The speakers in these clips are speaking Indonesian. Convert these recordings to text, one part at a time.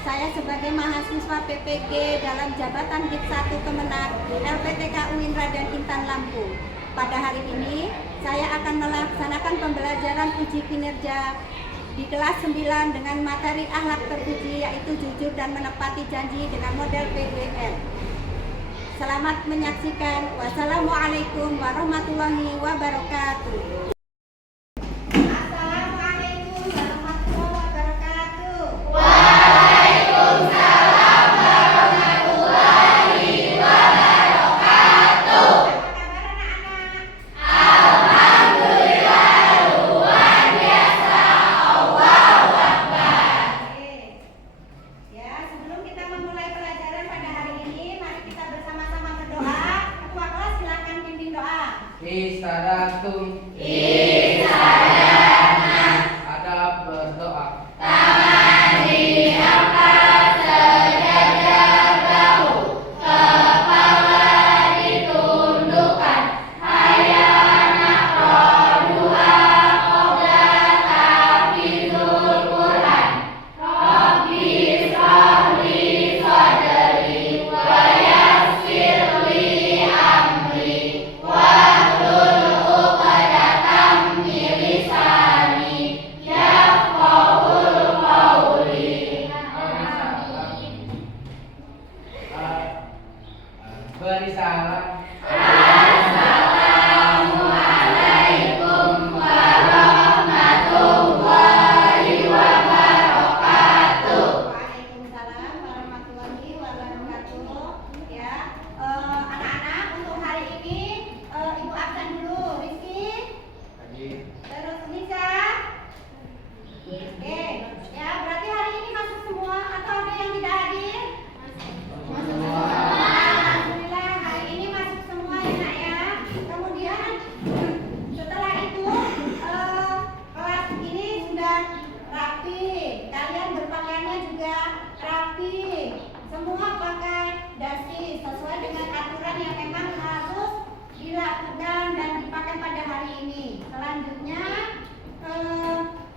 Saya sebagai mahasiswa PPG dalam jabatan DIP 1 Kemenag LPTK Uinra dan Intan Lampung. Pada hari ini, saya akan melaksanakan pembelajaran uji kinerja di kelas 9 dengan materi akhlak terpuji, yaitu jujur dan menepati janji dengan model PDL. Selamat menyaksikan. Wassalamualaikum warahmatullahi wabarakatuh. Istadatum. Adab berdoa. Tangan diangkat sejajar bahu, kepala ditundukkan. Hayya naqraduha qabla tahfizul Qur'an. Rabbi ishrah li sadri wa yassir li amri wahlul 'uqdatam min lisani yafqahul qawli. Beri salam. Assalamualaikum warahmatullahi wabarakatuh. Waalaikumsalam warahmatullahi wabarakatuh. Ya, anak-anak, untuk hari ini Ibu absen dulu. Rizky, terus Nisa. Oke, ya berarti hari ini masuk semua atau ada yang tidak hadir? Masuk semua. Alhamdulillah, hari ini masuk semua ya nak ya. Kemudian setelah itu kelas ini sudah rapi. Kalian berpakaiannya juga rapi. Semua pakai dasi sesuai dengan aturan yang memang harus dilakukan dan dipakai pada hari ini. Selanjutnya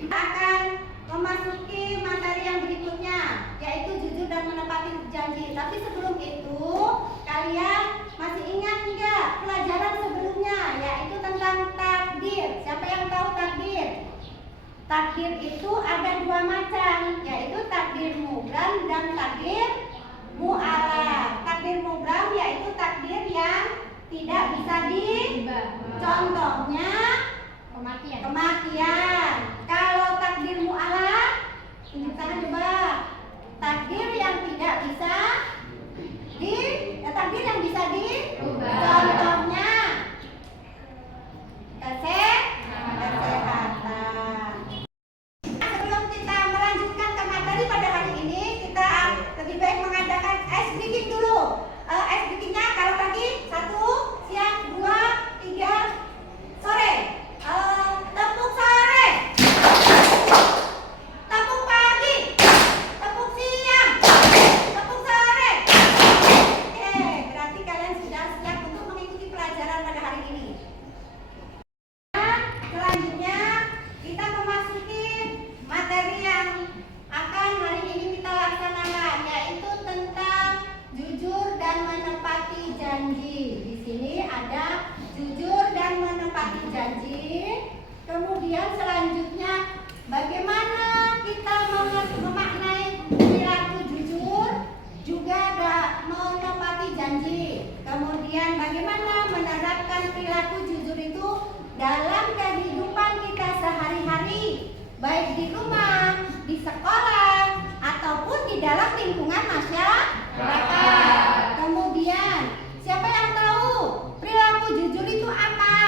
kita akan memasuki materi yang berikutnya, yaitu jujur dan menepati janji. Tapi sebelum itu, kalian masih ingat enggak pelajaran sebelumnya, yaitu tentang takdir? Siapa yang tahu takdir? Takdir itu ada dua macam, yaitu takdir mubram dan takdir mu'alaf. Takdir mubram yaitu takdir yang tidak bisa diubah. Contohnya kematian. Kalau takdir mu'alaf, tunjuk tangan coba. Takdir yang tidak bisa takdir yang bisa diubah. Contohnya kesehatan. Sebelum kita melanjutkan ke materi pada hari ini, kita lebih baik mengadakan ice breaking dulu. Ice breakingnya kalau pagi 1, siang 2, 3, sore. Tepuk sore, tepuk pagi, tepuk siang, tepuk sore. Oke, berarti kalian sudah siap untuk mengikuti pelajaran pada hari ini. Selanjutnya kita memasuki materi yang akan hari ini kita laksanakan, yaitu tentang jujur dan menepati janji. Di sini ada jujur dan menepati janji. Kemudian selanjutnya bagaimana kita memaknai perilaku jujur juga ada menepati janji. Kemudian bagaimana menerapkan perilaku jujur itu dalam kehidupan kita sehari-hari, baik di rumah, di sekolah, ataupun di dalam lingkungan masyarakat. Kemudian, siapa yang tahu perilaku jujur itu apa?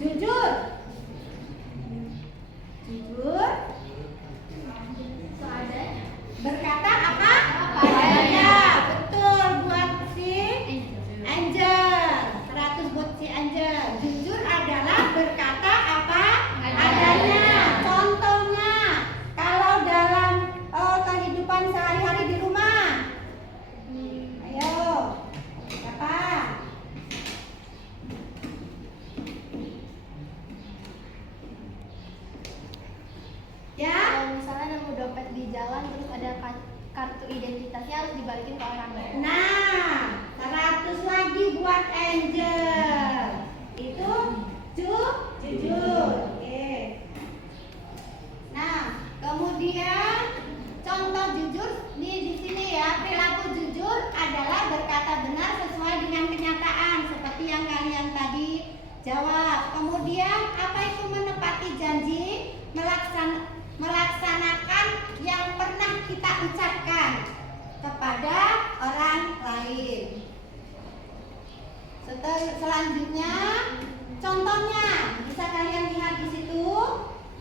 Jujur. Jujur. Berkata apa? Adanya. Betul, buat si Angel. 100 buat si Angel. Jujur adalah berkata apa adanya. Contohnya, kalau dalam kehidupan sehari-hari di rumah, ayo, siapa? Ya? Misalnya nemu dompet di identitasnya harus dibalikin ke orang lain. Nah, 100 lagi buat Angel. Itu jujur. Oke. Nah, kemudian contoh jujur di sini ya. Perilaku jujur adalah berkata benar sesuai dengan kenyataan seperti yang kalian tadi jawab. Kemudian apa itu menepati janji? Melaksanakan yang pernah kita ucapkan kepada orang lain. Selanjutnya, contohnya bisa kalian lihat di situ,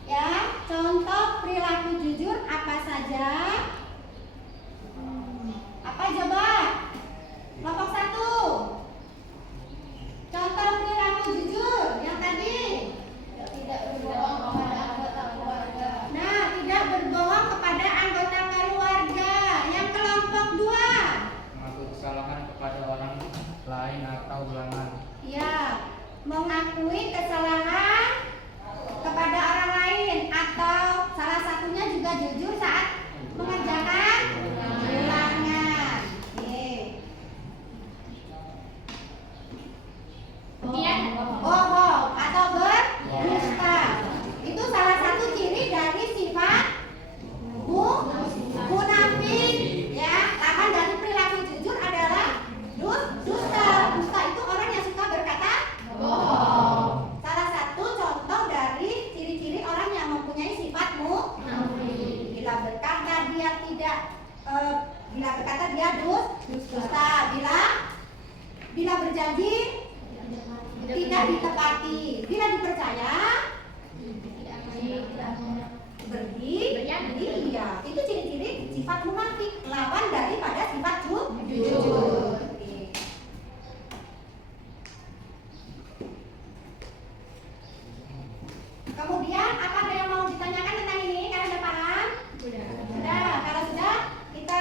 ya. Contoh perilaku jujur apa saja? Apa coba? Kelompok 1. Contoh perilaku jujur yang tadi. Tidak berbohong kepada anggota keluarga. Nah, tidak berbohong kepada anggota keluarga. Yang kelompok 2. Mengaku kesalahan kepada orang lain atau ulangan. Ya, mengakui kesalahan kepada orang lain atau salah satunya juga jujur saat mengerjakan ulangan. Oke. Bohong atau berdusta. Itu salah satu ciri dari sifat munafik. Ya, taman dari perilaku jujur adalah dusta. Dusta itu orang yang suka berkata bohong. Salah satu contoh dari ciri-ciri orang yang mempunyai sifat munafik. Bila berkata dia tidak, bila berkata dia dusta. Bila berjanji tidak ditepati. Bila dipercaya berjanji. Iya, itu ciri-ciri sifat munafik. Lawan daripada sifat jujur. Oke. Kemudian apa ada yang mau ditanyakan tentang ini? Kalian sudah paham? Sudah. Kalau sudah, kita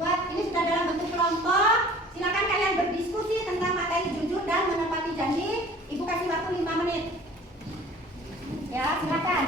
buat ini sudah dalam bentuk kelompok. Silakan kalian berdiskusi tentang materi jujur dan menepati janji. Ibu kasih waktu 5 menit. Ya, silakan.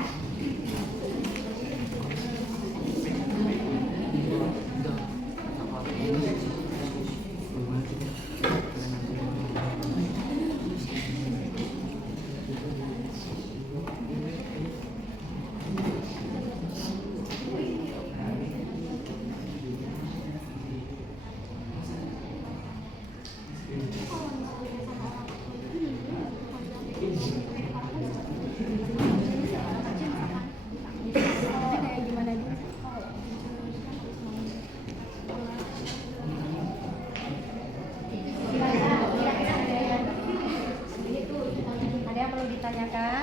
Ada yang perlu ditanyakan?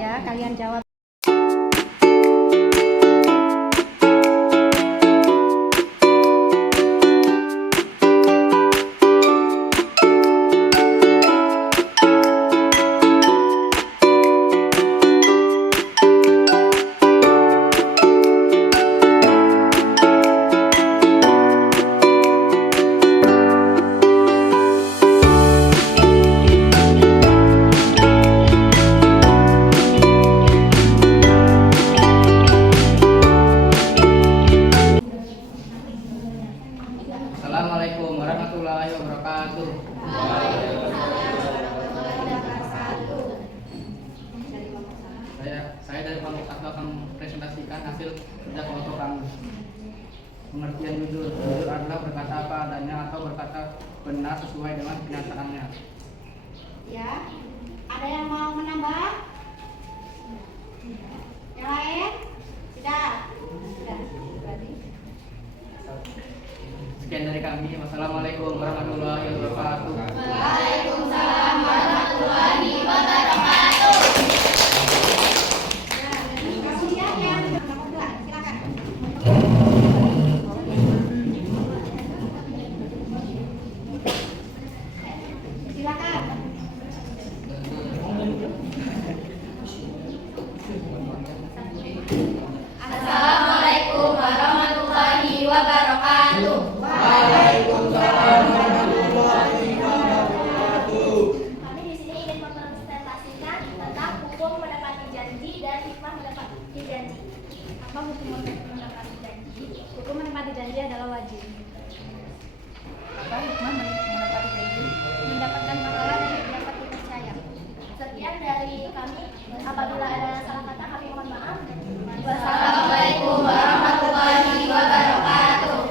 Ya, kalian jawab. Assalamualaikum warahmatullahi wabarakatuh. Saya dari kelompok 1 akan presentasikan hasil kerja kelompok kami. Pengertian jujur. Jujur adalah berkata apa adanya atau berkata benar sesuai dengan kenyataannya. Ya, ada yang mau menambah? Yang lain? Sudah. Berarti. Sekian dari kami. Wassalamualaikum warahmatullahi wabarakatuh. Waalaikumsalam warahmatullahi wabarakatuh. Kemudian yang nomor 2, silakan. Silakan. Assalamualaikum warahmatullahi wabarakatuh. Waalaikumsalam warahmatullahi wabarakatuh. Kami di sini ingin janji adalah wajib. Apa hikmah menepati janji? Mendapatkan pahala dan dapat dipercaya. Sekian dari kami. Apabila ada salah kata kami mohon maaf. Wassalamualaikum warahmatullahi wabarakatuh.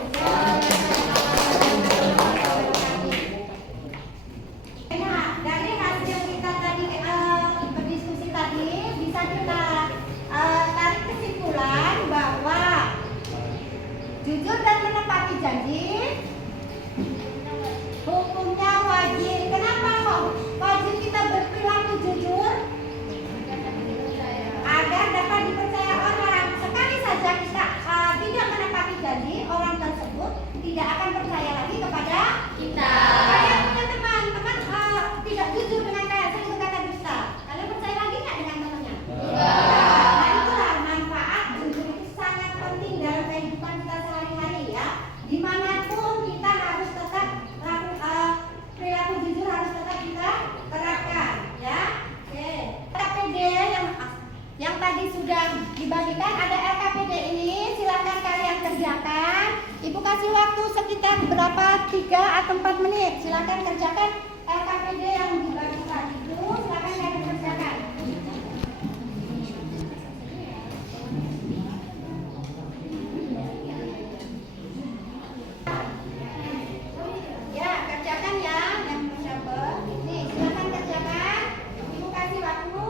Nah, dari hasil kita tadi berdiskusi tadi bisa kita tarik kesimpulan bahwa jujur dan menepati janji hukumnya wajib. Kenapa kok wajib kita berperilaku jujur? Agar dapat dipercaya orang. Sekali saja kita tidak menepati janji, orang tersebut tidak akan percaya lagi kepada Kita. Kalian punya teman tidak jujur dengan kalian, sering berkata dusta. Kalian percaya lagi nggak dengan temannya? Nah, itulah manfaat jujur itu sangat penting dalam kehidupan kita sehari-hari ya. Dimanapun kita harus tetap perilaku jujur harus tetap kita terapkan ya. Oke. LKPD yang tadi sudah dibagikan ada LKPD ini, silakan kalian kerjakan. Ibu kasih waktu sekitar berapa 3 atau 4 menit. Silakan kerjakan LKPD yang dibagikan itu. Silakan kalian kerjakan. Ya, kerjakan ya yang mendapat. Nih, silakan kerjakan. Ibu kasih waktu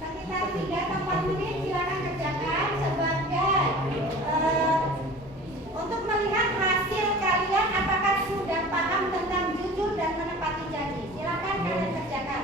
sekitar 3 atau 4 menit. Silakan kerjakan sebagai untuk melihat hasil kalian apakah sudah paham tentang jujur dan menepati janji. Silakan kalian kerjakan.